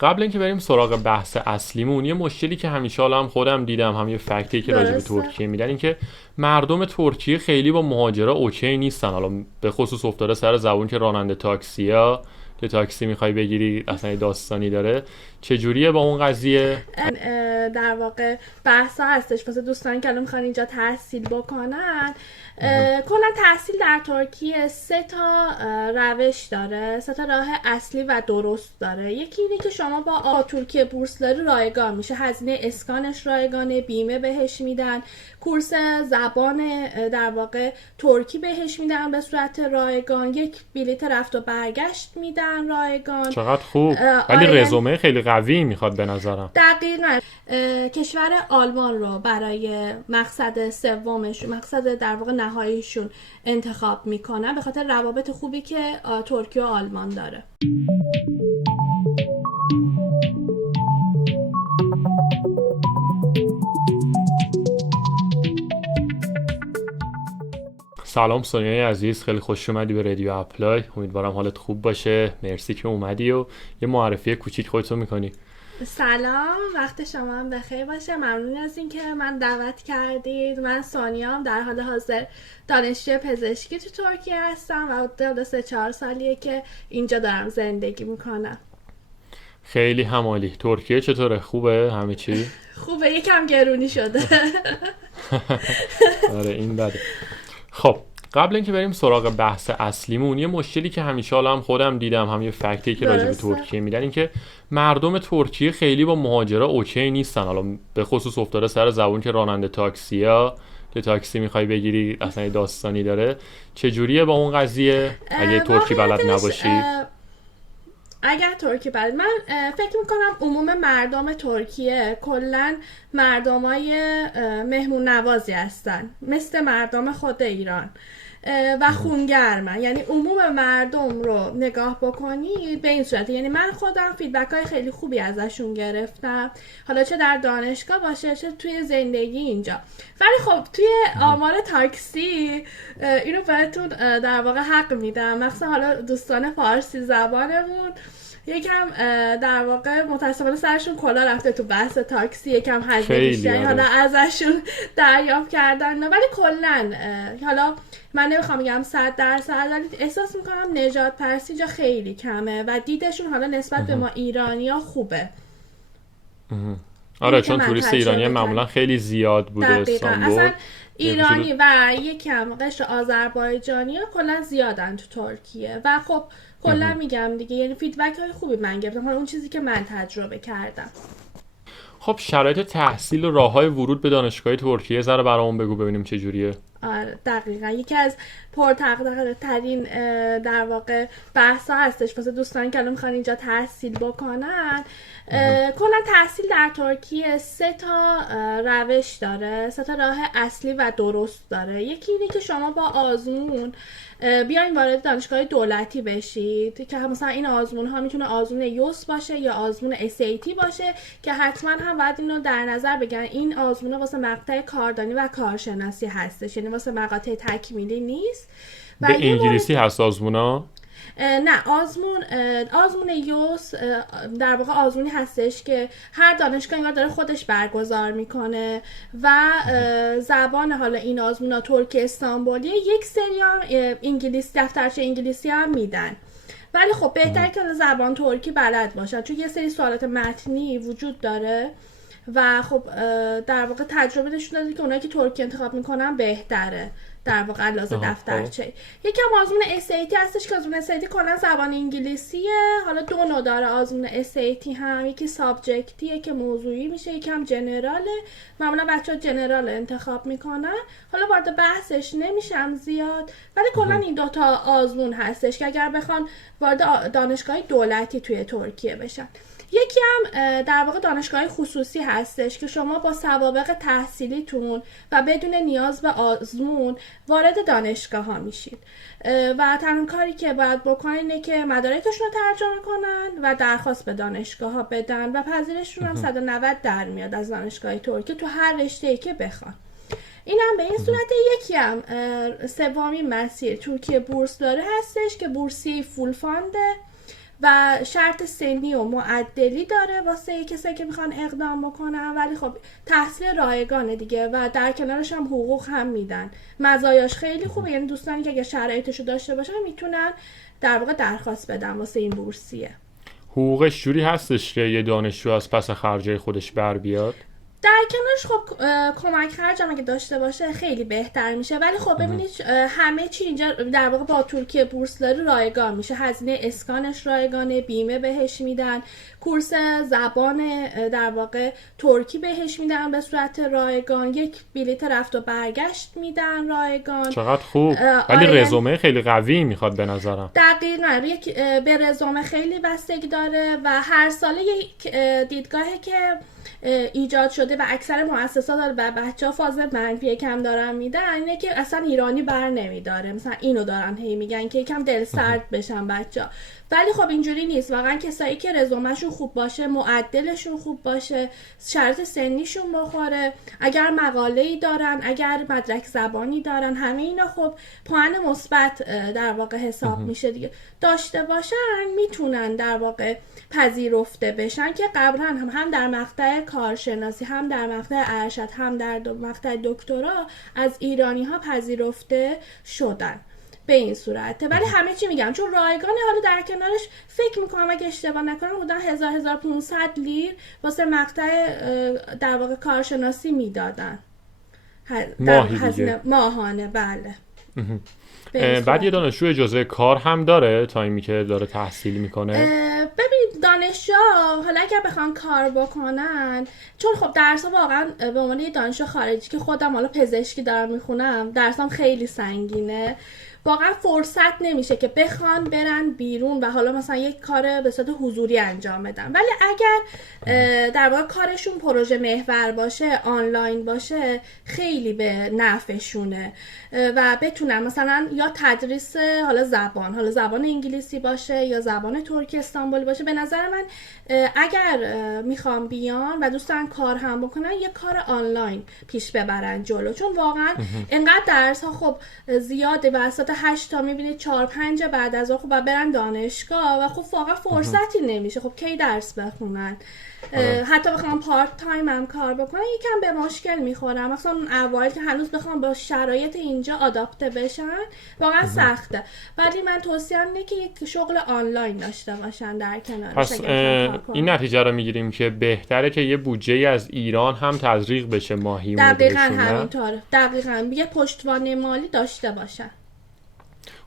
قبل اینکه بریم سراغ بحث اصلیمون، یه مشکلی که همیشه حالا هم خودم دیدم، هم یه فکتی که راجع به درسته. ترکیه میدن، این که مردم ترکیه خیلی با مهاجرا اوکی نیستن. حالا به خصوص افتاده سر زبون که راننده تاکسیا، که تاکسی میخوای بگیری اصلا یه داستانی داره. چجوریه با اون قضیه؟ در واقع بحثا هستش واسه دوستانی که الان میخوان اینجا تحصیل بکنن. کلا تحصیل در ترکیه سه تا روش داره، سه تا راه اصلی و درست داره. یکی اینه که شما با ترکیه بورسلری رایگان میشه، هزینه اسکانش رایگانه، بیمه بهش میدن، کورس زبان در واقع ترکی بهش میدن به صورت رایگان، یک بلیت رفت و برگشت میدن رایگان. چقدر خوب. ولی آره یعنی رزومه خیلی قوی میخواد به نظرم. دقیقا کشور آلمان رو برای مقصد سومشون، مقصد در واقع نهاییشون انتخاب میکنن به خاطر روابط خوبی که ترکیه و آلمان داره. سلام سونیای عزیز، خیلی خوش اومدی به رادیو اپلای. امیدوارم حالت خوب باشه. مرسی که اومدی و یه معرفی کوچیک خودتو میکنی. سلام، وقت شما هم بخیر باشه. ممنون از این که من دعوت کردید. من سونیام، در حال حاضر دانشجوی پزشکی تو ترکیه هستم و حدود 3-4 سالیه که اینجا دارم زندگی میکنم. خیلی همالی. ترکیه چطوره؟ خوبه همه چی؟ خوبه، یکم گرونی شده. آره این بده. خب قبل اینکه بریم سراغ بحث اصلیمون، یه مشکلی که همیشه حالا هم خودم دیدم، هم یه فکتی که راجع به درسته. ترکیه میدن، این که مردم ترکیه خیلی با مهاجرا اوکی نیستن. حالا به خصوص افتاده سر زبون که راننده تاکسیا، که تاکسی میخوای بگیری اصلا یه داستانی داره. چجوریه با اون قضیه اگه ترکی بلد واقعیتش نباشی؟ اگر ترکی بلد، من فکر میکنم عموم مردم ترکیه کلن مردمای مهمون نوازی هستن، مثل مردم خود ایران و خونگرمن. یعنی عموم مردم رو نگاه بکنید به این صورت. یعنی من خودم فیدبک های خیلی خوبی ازشون گرفتم، حالا چه در دانشگاه باشه چه توی زندگی اینجا. ولی خب توی آمار تاکسی اینو بهتون در واقع حق میدم، مخصوصا حالا دوستان فارسی زبانمون یکم در واقع متاسفانه سرشون کلا رفته تو بحث تاکسی، یکم هزینه خیلی بیشتری حالا آره. ازشون دریافت کردن. ولی کلا حالا من نمیخوام بگم 100%، ولی احساس میکنم نجات پرستی اینجا خیلی کمه و دیدشون حالا نسبت به ما ایرانیا خوبه. آره اینی که چون من توریست ایرانی تجربه معمولا کردم. خیلی زیاد بوده دقیقا استانبول. اصلا یه کوچولو. ایرانی و یکم قشر آذربایجانی ها کلا زیادن تو ترکیه و خب کلا میگم دیگه، یعنی فیدبک های خوبی من گرفتم، حالا اون چیزی که من تجربه کردم. خب شرایط تحصیل و راههای ورود به دانشگاه ترکیه ذره برامون بگو ببینیم چجوریه. آره دقیقا یکی از پرطرفدار ترین در واقع بحثا هستش واسه دوستانی که الان میخوان اینجا تحصیل بکنن. کلا تحصیل در ترکیه سه تا روش داره، سه تا راه اصلی و درست داره. یکی اینه که شما با آزمون بیاین وارد دانشگاه دولتی بشید که مثلا این آزمون ها میتونه آزمون یوس باشه یا آزمون SAT باشه که حتما هم باید اینو در نظر بگیرن. این آزمون واسه مقطع کاردانی و کارشناسی هستش، یعنی واسه مقاطع تکمیلی نیست. و به یه مورد انگلیسی هست آزمونا؟ نه، آزمون یوس در واقع آزمونی هستش که هر دانشگاه اینگار داره خودش برگزار میکنه و زبان حالا این آزمون ها ترکی استانبولیه. یک سری هم انگلیسی، دفترچه انگلیسی هم میدن، ولی خب بهتره که زبان ترکی بلد باشن چون یه سری سوالات متنی وجود داره و خب در واقع تجربه نشون داده که اونایی که ترکی انتخاب میکنن بهتره در واقع لازم خب دفترچه. یکم آزمون SAT هستش که آزمون SAT کلا زبان انگلیسیه. حالا دو نوع داره آزمون SAT هم، یکی سابجکتیه که موضوعی میشه، یکم جنراله. معمولا بچه‌ها جنرال انتخاب میکنن، حالا وارد بحثش نمیشم زیاد، ولی کلا این دوتا آزمون هستش که اگر بخوان وارد دانشگاه دولتی توی ترکیه بشن. یکی هم در واقع دانشگاه خصوصی هستش که شما با سوابق تحصیلیتون و بدون نیاز به آزمون وارد دانشگاه ها میشید و تنها کاری که باید بکنن اینه که مدارکشون رو ترجمه کنن و درخواست به دانشگاه ها بدن و پذیرششون هم 190 در میاد از دانشگاه ترکیه تو هر رشته‌ای که بخوان. این هم به این صورت. یکی هم سومی مسیر ترکیه بورس داره هستش که بورسی فول فانده و شرط سنی و معدلی داره واسه کسایی که میخوان اقدام بکنن، ولی خب تحصیل رایگانه دیگه و در کنارش هم حقوق هم میدن. مزایاش خیلی خوبه، یعنی دوستانی که اگه شرایطشو داشته باشن میتونن در واقع درخواست بدن واسه این بورسیه. حقوقش جوری هستش که یه دانشجو از پس خرجای خودش بر بیاد؟ در کنارش خب کمک خرج هم اگه داشته باشه خیلی بهتر میشه، ولی خب ببینید همه چی اینجا در واقع با ترکیه بورسلری رایگان میشه. هزینه اسکانش رایگانه، بیمه بهش میدن، کورس زبان در واقع ترکی بهش میدن به صورت رایگان، یک بلیت رفت و برگشت میدن رایگان. چقدر خوب. ولی رزومه خیلی قوی میخواد به نظرم. دقیقاً به رزومه خیلی بستگی داره و هر ساله یک دیدگاهی که ایجاد شده و اکثر مؤسسات و بچه‌ها فاز منفی کم دارن میدن اینه که اصلا ایرانی بر نمیداره. مثلا اینو دارن هی میگن که یکم دل سرد بشن بچه‌ها، ولی خب اینجوری نیست. واقعا کسایی که رزومهشون خوب باشه، معدلشون خوب باشه، شرط سنیشون بخوره، اگر مقاله‌ای دارن، اگر مدرک زبانی دارن، همه اینا خب پوان مثبت در واقع حساب میشه دیگه، داشته باشن میتونن در واقع پذیرفته بشن که قبلا هم در مقطع کارشناسی، هم در مقطع ارشد، هم در مقطع دکترا از ایرانی ها پذیرفته شدن به این صورته. ولی همه چی میگم چون رایگانه، حالا در کنارش فکر میکنم اگه اشتباه نکنم حدود 1500 لیر واسه مقطع در واقع کارشناسی میدادن ماهانه. بله. بعد یه دانشجو اجازه کار هم داره تا اینی که داره تحصیل میکنه؟ ببینید دانشجو حالا اگر بخوان کار بکنن، چون خب درس‌ها واقعا به عنوان یه دانشجو خارجی که خودم حالا پزشکی دارم میخونم، درسام خیلی سنگینه، واقعا فرصت نمیشه که بخوان برن بیرون و حالا مثلا یک کار به صورت حضوری انجام بدن. ولی اگر در واقع کارشون پروژه محور باشه، آنلاین باشه، خیلی به نفعشونه و بتونن مثلا یا تدریس حالا زبان انگلیسی باشه یا زبان ترکی استانبولی باشه. به نظر من اگر میخوام بیان و دوستان کار هم بکنن، یه کار آنلاین پیش ببرن جلو، چون واقعا اینقدر درس ها خب زیاده و از 8 تا میبینید 4-5 بعد از اون خب برن دانشگاه و خب واقعا فرصتی نمیشه. خب کی درس بخونن؟ حتی بخوام پارت تایم هم کار بکنن یکم به مشکل میخورم، مثلا اون اوایل که هنوز بخوام با شرایط اینجا آداپته بشن واقعا سخته. ولی من توصیهم اینه که یک شغل آنلاین داشته باشن در کنارش. پس این نتیجه رو میگیریم که بهتره که یه بودجه از ایران هم تزریق بشه ماهی. دقیقاً همینطوره. دقیقاً یه پشتوانه مالی داشته باشن.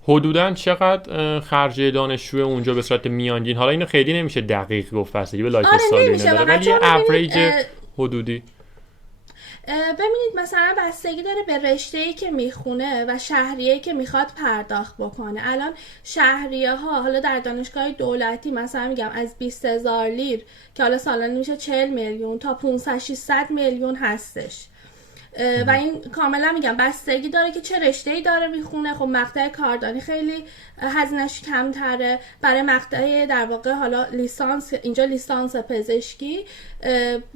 حدوداً چقدر خرج دانشجو اونجا به صورت میانگین؟ حالا اینو خیلی نمیشه دقیق گفت واسه به لایف استایل اینا داره، ولی یه اوریج حدودی. ببینید مثلا بستگی داره به رشته‌ای که میخونه و شهریه‌ای که میخواد پرداخت بکنه. الان شهریه ها حالا در دانشگاه دولتی مثلا میگم از 20,000 لیر که حالا سالانه میشه 40 میلیون تا 500-600 میلیون هستش و این کاملا میگم بستگی داره که چه رشته‌ای داره میخونه. خب مقطع کاردانی خیلی هزینه‌اش کمتره. برای مقطع در واقع حالا لیسانس، اینجا لیسانس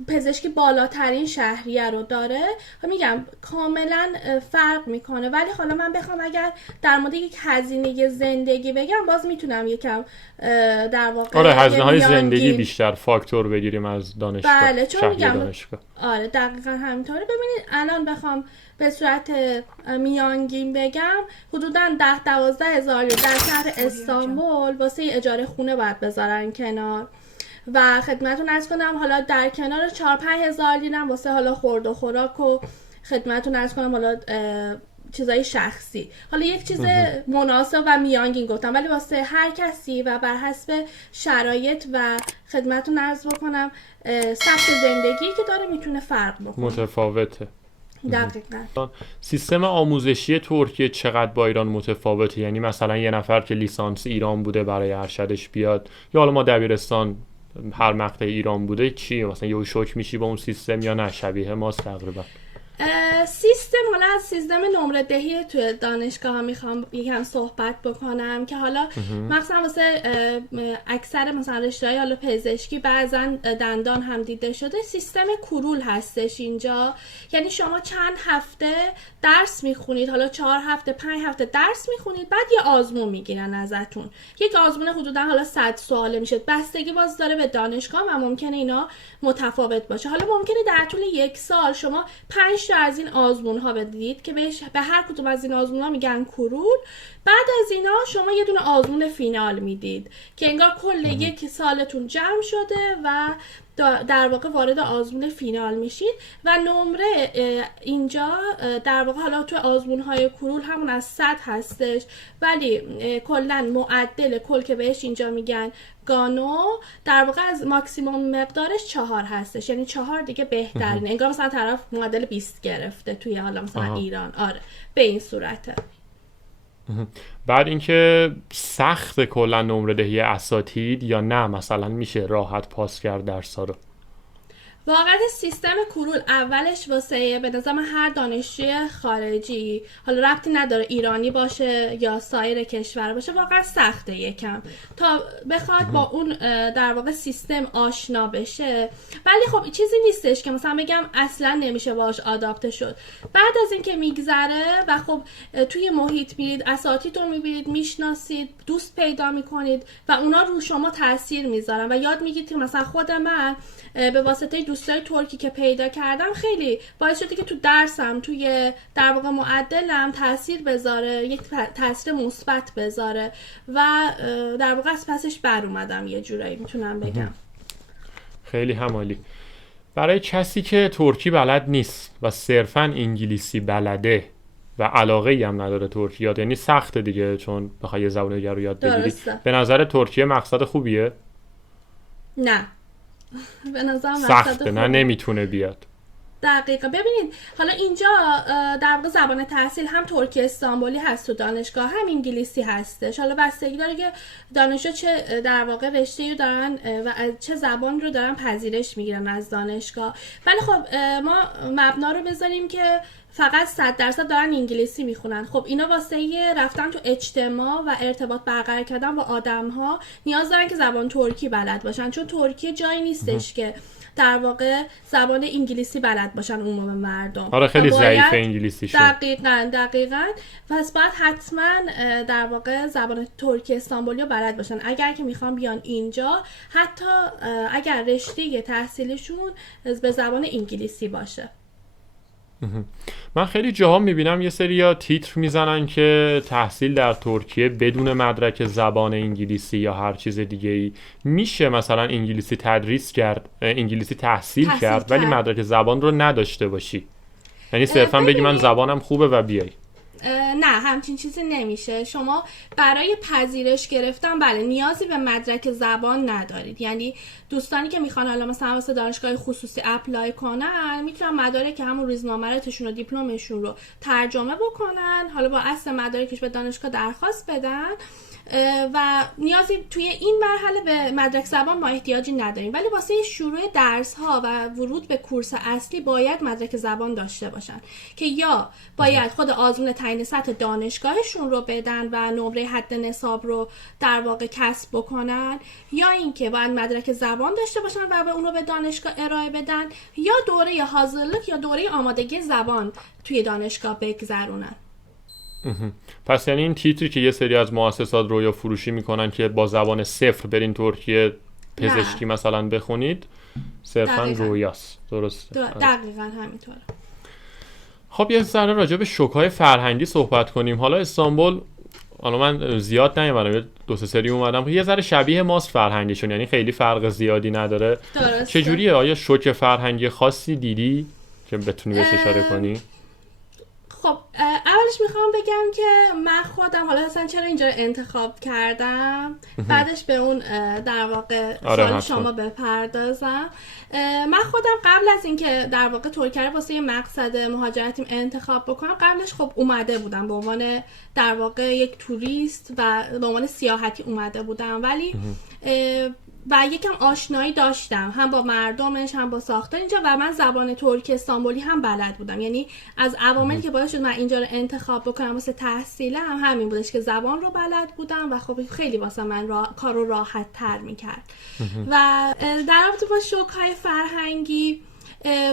پزشکی بالاترین شهریه رو داره و میگم کاملا فرق میکنه. ولی حالا من بخوام اگر در مورد یک هزینه زندگی بگم، باز میتونم یکم در واقع هزینه‌های زندگی بیشتر فاکتور بگیریم از دانشگاه. بله چون میگم دانشگاه. آره دقیقاً همینطوره. ببینید الان بخوام به صورت میانگین بگم حدوداً 10-12 هزار در شهر استانبول واسه اجاره خونه باید بذارن کنار و خدمتتون عرض کنم حالا در کنار 4-5 هزار لیرم واسه حالا خورد و خوراک و خدمتتون عرض کنم حالا چیزای شخصی. حالا یک چیز مناسب و میانگین گفتم، ولی واسه هر کسی و بر حسب شرایط و خدمتتون عرض بکنم سبک زندگی که داره میتونه فرق بکنه، متفاوته. دقیقاً. سیستم آموزشی ترکیه چقدر با ایران متفاوته؟ یعنی مثلا یه نفر که لیسانس ایران بوده برای ارشدش بیاد، یا حالا ما دبیرستان هر مقطع ایران بوده، چی مثلا یه شوک میشی با اون سیستم یا نه شبیه ماست تقریبا؟ سیستم، حالا از سیستم نمره دهی توی دانشگاه ها میخوام یکم صحبت بکنم که حالا مثلا واسه اکثر مثلا رشته‌های حالا پزشکی بعضا دندان هم دیده شده سیستم کرول هستش اینجا. یعنی شما چند هفته درس میخونید، حالا 4 هفته 5 هفته درس میخونید، بعد یه آزمون میگیرن ازتون. یک آزمون حدودا حالا 100 سواله میشه، بستگی باز داره به دانشگاه و ممکنه اینا متفاوت باشه. حالا ممکنه در طول یک سال شما 5 تا از این آزمون ها بدید که به هر کدوم از این آزمون ها میگن کرول. بعد از اینا شما یه دونه آزمون فینال میدید که انگار کل یک سالتون جمع شده و در واقع وارد آزمون فینال میشید و نمره اینجا در واقع حالا تو آزمون های کرول همون از 100 هستش، ولی کلا معدل کل که بهش اینجا میگن گانو در واقع از ماکسیموم مقدارش 4 هستش، یعنی 4 دیگه بهترین. انگار مثلا طرف معدل 20 گرفته توی حالا مثلا ایران. آره به این صورته. بعد اینکه سخت کلا نمره دهی اساتید یا نه مثلا میشه راحت پاس کرد درس‌ها رو؟ واقعا سیستم کرول اولش واسه به نظرم هر دانشجوی خارجی، حالا ربطی نداره ایرانی باشه یا سایر کشور باشه، واقعا سخته یکم تا بخواد با اون در واقع سیستم آشنا بشه. ولی خب چیزی نیستش که مثلا بگم اصلا نمیشه باهاش آداپته شد. بعد از اینکه میگذره و خب توی محیط میرید، اساتیدتون میبینید، میشناسید، دوست پیدا میکنید و اونا رو شما تاثیر میذارن و یاد میگیرید که مثلا خود من به واسطه دوستای ترکی که پیدا کردم خیلی باعث شده که تو درسم، توی در واقع معدلم تاثیر بذاره، یک تاثیر مثبت بذاره و در واقع از پسش بر اومدم یه جورایی میتونم بگم. خیلی همالی. برای کسی که ترکی بلد نیست و صرفاً انگلیسی بلده و علاقه‌ای هم نداره ترکی یاد، یعنی سخته دیگه چون بخوای یه زبان دیگه رو یاد بگیری، به نظر ترکیه مقصد خوبیه؟ نه به نظرم سخته، نه نمیتونه بیاد. دقیقا. ببینید حالا اینجا در واقع زبان تحصیل هم ترکی استانبولی هست تو دانشگاه، هم انگلیسی هستش. حالا بستگی داره که دانشجو چه در واقع رشته‌ای رو دارن و چه زبان رو دارن پذیرش میگیرن از دانشگاه. ولی خب ما مبنا رو بذاریم که فقط 100% دارن انگلیسی میخونن. خب اینا واسه رفتن تو اجتماع و ارتباط برقرار کردن با آدم‌ها نیاز دارن که زبان ترکی بلد باشن، چون ترکیه جایی نیستش که در واقع زبان انگلیسی بلد باشن عموم مردم. آره خیلی ضعیفه انگلیسیشون. دقیقاً. پس باید حتما در واقع زبان ترکی استانبولی رو بلد باشن اگر که میخوان بیان اینجا، حتی اگر رشته تحصیلشون به زبان انگلیسی باشه. من خیلی جاها میبینم یه سری تیتر میزنن که تحصیل در ترکیه بدون مدرک زبان انگلیسی یا هر چیز دیگه‌ای میشه مثلا انگلیسی تدریس کرد، انگلیسی تحصیل کرد ولی مدرک زبان رو نداشته باشی، یعنی صرفا بگی من زبانم خوبه و بیای. نه همچین چیزی نمیشه. شما برای پذیرش گرفتن بله نیازی به مدرک زبان ندارید، یعنی دوستانی که میخوان حالا مثلا واسه دانشگاه خصوصی اپلای کنن میتونن مدارک همون روزنامه‌تشون و دیپلمشون رو ترجمه بکنن، حالا با اصل مدارکش به دانشگاه درخواست بدن و نیازی توی این مرحله به مدرک زبان ما احتیاجی نداریم. ولی واسه شروع درس ها و ورود به کورس اصلی باید مدرک زبان داشته باشن که یا باید خود آزمون تعیین سطح دانشگاهشون رو بدن و نمره حد نصاب رو در واقع کسب بکنن، یا اینکه باید مدرک زبان داشته باشن و به اون رو به دانشگاه ارائه بدن، یا دوره هازلک یا دوره آمادگی زبان توی دانشگاه بگذرونن. پس یعنی این تیتری که یه سری از مؤسسات رویا فروشی میکنن که با زبان صفر برین ترکیه پزشکی مثلا بخونید، صرفا رویاست. درسته؟ دقیقاً همینطوره. خب یه ذره راجع به شوک‌های فرهنگی صحبت کنیم. حالا استانبول، حالا من زیاد نیومدم، 2-3 سری اومدم، یه ذره شبیه ماست فرهنگیشون، یعنی خیلی فرق زیادی نداره. چجوریه؟ آیا شوک فرهنگی خاصی دیدی که بتونی بهش اشاره کنی؟ خب اولش میخوام بگم که من خودم حالا اصلا چرا اینجا انتخاب کردم، بعدش به اون در واقع سوال شما بپردازم. من خودم قبل از اینکه در واقع ترکیه رو واسه مقصد مهاجرتیم انتخاب بکنم، قبلش خب اومده بودم به عنوان در واقع یک توریست و به عنوان سیاحتی اومده بودم، ولی و یکم آشنایی داشتم هم با مردمش هم با ساختار اینجا و من زبان ترکی استانبولی هم بلد بودم. یعنی از عواملی که باعث شد من اینجا رو انتخاب بکنم واسه تحصیلم هم همین بودش که زبان رو بلد بودم و خب خیلی واسه من کار رو راحت تر میکرد. و در رابطه با شوک‌های فرهنگی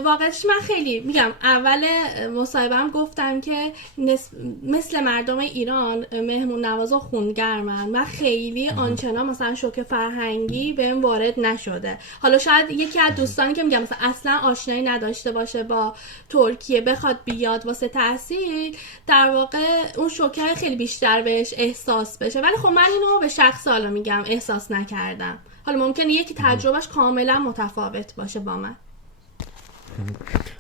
واقعش من خیلی میگم اول مصاحبه‌ام گفتم که مثل مردم ایران مهمون نواز و خونگرمن. من خیلی آنچنان مثلا شوک فرهنگی بهم وارد نشده. حالا شاید یکی از دوستانی که میگم مثلا اصلا آشنایی نداشته باشه با ترکیه بخواد بیاد واسه تحصیل، در واقع اون شوکه خیلی بیشتر بهش احساس بشه. ولی خب من اینو به شخص حالا میگم احساس نکردم. حالا ممکنه یکی تجربهش کاملا متفاوت باشه با من.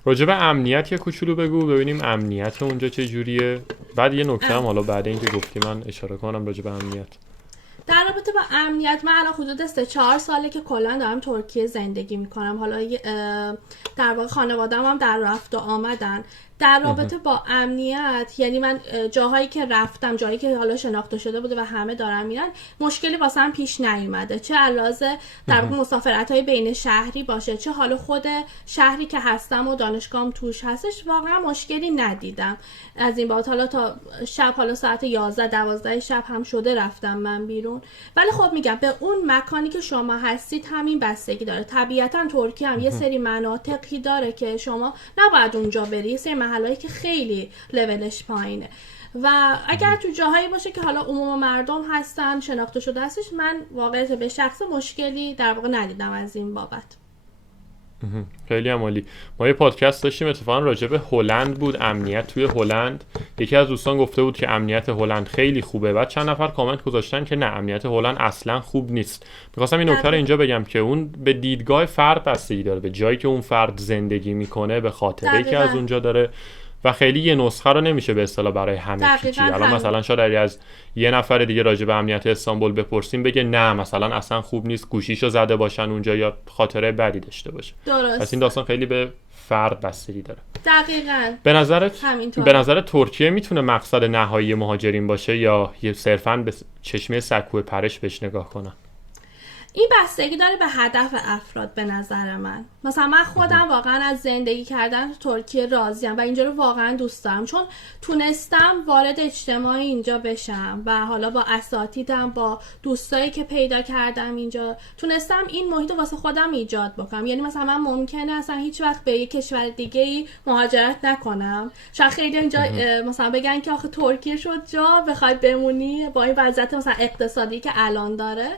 راجع به امنیت یه کوچولو بگو ببینیم امنیت اونجا چه جوریه. بعد یه نکته هم حالا بعد اینکه گفتی من اشاره کنم راجع به امنیت. در رابطه با امنیت من الان حدود 3-4 ساله که کلا دارم ترکیه زندگی میکنم. حالا در واقع خانواده‌ام هم در رفت و آمدن. در رابطه با امنیت یعنی من جاهایی که رفتم، جایی که حالا شناخته شده بوده و همه دارن میرن، مشکلی واسم پیش نیومده. چه علاوه در مسافرت‌های بین شهری باشه، چه حالا خود شهری که هستم و دانشگاهم توش هستش، واقعا مشکلی ندیدم. از این بعد حالا تا شب، حالا ساعت 11-12 شب هم شده رفتم من بیرون. ولی خب میگم به اون مکانی که شما هستید همین بستگی داره. طبیعتا ترکیه هم یه سری مناطقی داره که شما نباید اونجا بری، سری محلهایی که خیلی لولش پایینه و اگر تو جاهایی باشه که حالا عموم مردم هستن شناخته شده هستش، من واقعا به شخص مشکلی در واقع ندیدم از این بابت. خیلی عالی. ما یه پادکست داشتیم اتفاقا راجع به هلند بود، امنیت توی هلند. یکی از دوستان گفته بود که امنیت هلند خیلی خوبه. بعد چند نفر کامنت گذاشتن که نه امنیت هلند اصلا خوب نیست. می‌خواستم این نکته رو اینجا بگم که اون به دیدگاه فرد بستگی داره، به جایی که اون فرد زندگی میکنه، به خاطره‌ای که از اونجا داره و خیلی یه نسخه رو نمیشه به اصطلاح برای همه پیچید. الان مثلا شاید از یه نفر دیگه راجع به امنیت استانبول بپرسیم بگه نه مثلا اصلا خوب نیست، گوشیشو زده باشن اونجا یا خاطره بدی داشته باشه. درست. پس این داستان خیلی به فرد بستگی داره. دقیقاً. به نظرت ترکیه میتونه مقصد نهایی مهاجرین باشه یا صرفاً به چشمه سکوی پرش بهش نگاه کنن؟ این بستگی داره به هدف افراد به نظر من. مثلا من خودم واقعا از زندگی کردن تو ترکیه راضیم و اینجا رو واقعا دوست دارم، چون تونستم وارد اجتماعی اینجا بشم و حالا با اساتیدم، با دوستایی که پیدا کردم اینجا تونستم این محیط رو واسه خودم ایجاد بکنم. یعنی مثلا من ممکنه اصلا هیچ وقت به یک کشور دیگه ای مهاجرت نکنم. شاید خیلی اینجا مثلا بگن که آخه ترکیه شد جا بخوای بمونی با این وضعیت مثلا اقتصادی که الان داره.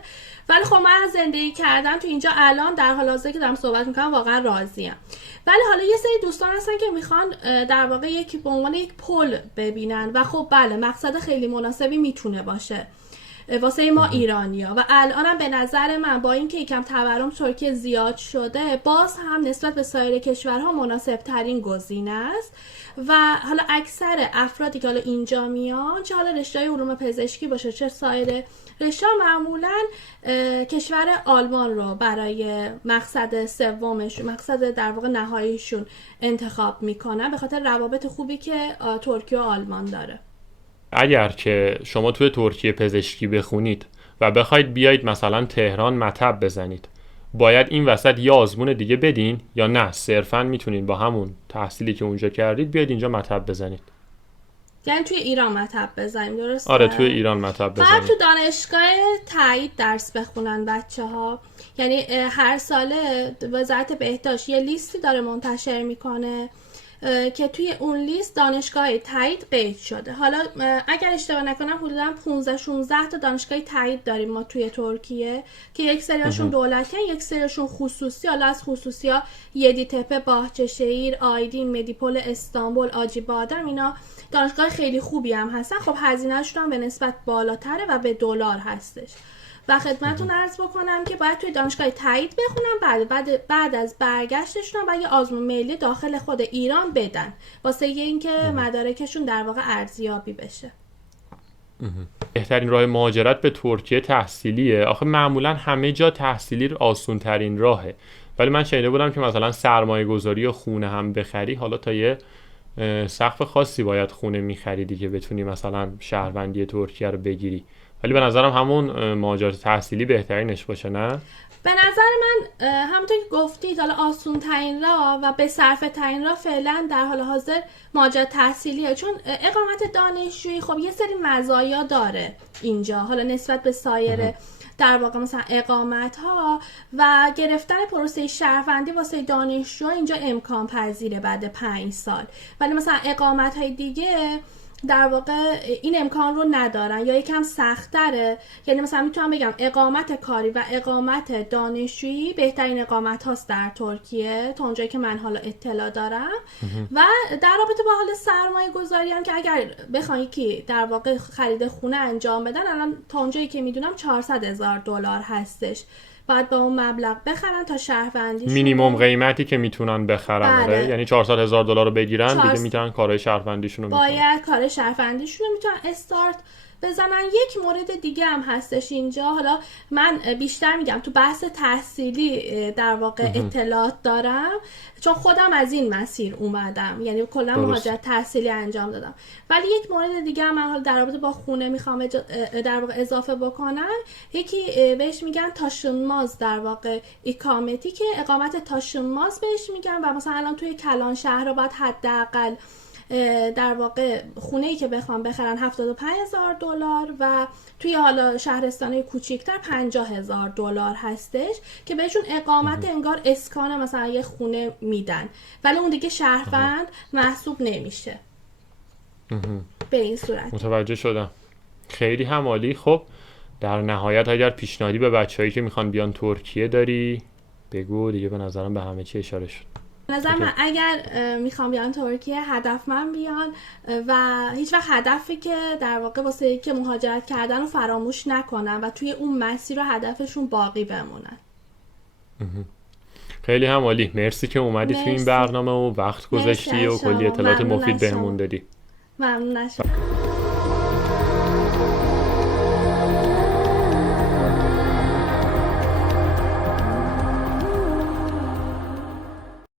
ولی خب من از زندگی کردن تو اینجا الان در حال حاضر که دارم صحبت میکنم واقعا راضیم. ولی حالا یه سری دوستان هستن که میخوان در واقع یکی به عنوان یک پل ببینن و خب بله مقصد خیلی مناسبی میتونه باشه واسه ما ایرانیا و الانم به نظر من با اینکه یکم تورم ترکیه زیاد شده باز هم نسبت به سایر کشورها مناسب ترین گزینه است و حالا اکثر افرادی که حالا اینجا میان، چه حالا رشته علوم پزشکی باشه چه سایر رشته، معمولا کشور آلمان رو برای مقصد سومشون، مقصد در واقع نهاییشون انتخاب میکنن به خاطر روابط خوبی که ترکیه و آلمان داره. اگر که شما توی ترکیه پزشکی بخونید و بخواید بیایید مثلا تهران مطب بزنید، باید این وسط یا آزمون دیگه بدین یا نه صرفاً میتونین با همون تحصیلی که اونجا کردید بیاید اینجا مطب بزنید؟ یعنی توی ایران مطب بزنیم، درسته؟ آره توی ایران مطب بزنیم. بعد تو دانشگاه تایید درس بخونن بچه‌ها. یعنی هر ساله وزارت بهداشت یه لیستی داره منتشر میکنه که توی اون لیست دانشگاه تایید قید شده. حالا اگر اشتباه نکنم حدوداً 15-16 تا دانشگاه تایید داریم ما توی ترکیه که یک سریاشون دولتی، یک سریاشون خصوصی. حالا از خصوصی ها یدیتپه، باهچه‌شهیر، آیدین، مدیپول استانبول، آجیبادم، اینا دانشگاه خیلی خوبی هم هستن. خب هزینه‌شون هم به نسبت بالاتره و به دلار هستش. و خدمتتون عرض بکنم که باید توی دانشگاه تایید بخونم، بعد از برگشتشون باید یه آزمون ملی داخل خود ایران بدن واسه اینکه مدارکشون در واقع ارزیابی بشه. بهترین راه مهاجرت به ترکیه تحصیلیه. آخه معمولا همه جا تحصیلی آسون ترین راهه، ولی من شنیده بودم که مثلا سرمایه گذاری و خونه هم بخری، حالا تا یه سقف خاصی باید خونه میخریدی که بتونی مثلا شهروندی ترکیه رو بگیری ولی به نظرم همون مهاجرت تحصیلی بهترینش باشه، نه؟ به نظر من همونطور که گفتید حالا آسون ترین راه و به صرفه ترین راه فعلا در حال حاضر مهاجرت تحصیلیه، چون اقامت دانشجویی خب یه سری مزایا داره اینجا حالا نسبت به سایر در واقع مثلا اقامت ها، و گرفتن پروسه شهروندی واسه دانشجو اینجا امکان پذیره بعد 5 سال، ولی مثلا اقامت های دیگه در واقع این امکان رو ندارن یا یکم سخت‌تره. یعنی مثلا میتونم بگم اقامت کاری و اقامت دانشجویی بهترین اقامت هاست در ترکیه تا اونجایی که من حالا اطلاع دارم. و در رابطه با حال سرمایه گذاری هم که اگر بخوان یکی در واقع خرید خونه انجام بدن، الان تا اونجایی که میدونم $400,000 هستش، باید با اون مبلغ بخرن تا شهروندیشون مینیمم قیمتی که میتونن بخرن. بله. یعنی $400,000 رو بگیرن دیگه میتونن کارهای شهروندیشون رو باید کار شهروندیشون رو میتونن استارت بزنن. یک مورد دیگه هم هستش اینجا، حالا من بیشتر میگم تو بحث تحصیلی در واقع اطلاعات دارم چون خودم از این مسیر اومدم، یعنی کلا مهاجرت تحصیلی انجام دادم. ولی یک مورد دیگه هم من حالا در رابطه با خونه میخوام در واقع اضافه بکنم، یکی بهش میگن تاشنماز در واقع اقامتی، که اقامت تاشنماز بهش میگن، و مثلا الان توی کلان شهر رو باید حداقل در واقع خونه‌ای که بخوام بخرن $75,000 و توی حالا شهرستان‌های کوچیک‌تر $50,000 هستش که بهشون اقامت انگار اسکان مثلا یه خونه میدن، ولی اون دیگه شهروند محسوب نمیشه. به این صورت متوجه شدم. خیلی هم عالی. خب در نهایت اگر پیشنهادی به بچه‌هایی که میخوان بیان ترکیه داری بگو دیگه. به نظرم به همه چی اشاره شد. نظر من اگر میخوام بیان ترکیه هدفمند بیان و هیچ وقت هدفی که در واقع واسه که مهاجرت کردن رو فراموش نکنن و توی اون مسیر و هدفشون باقی بمونن. خیلی هم عالی. مرسی که اومدی توی این برنامه و وقت گذاشتی و کلی اطلاعات مفید بهمون دادی. ممنون.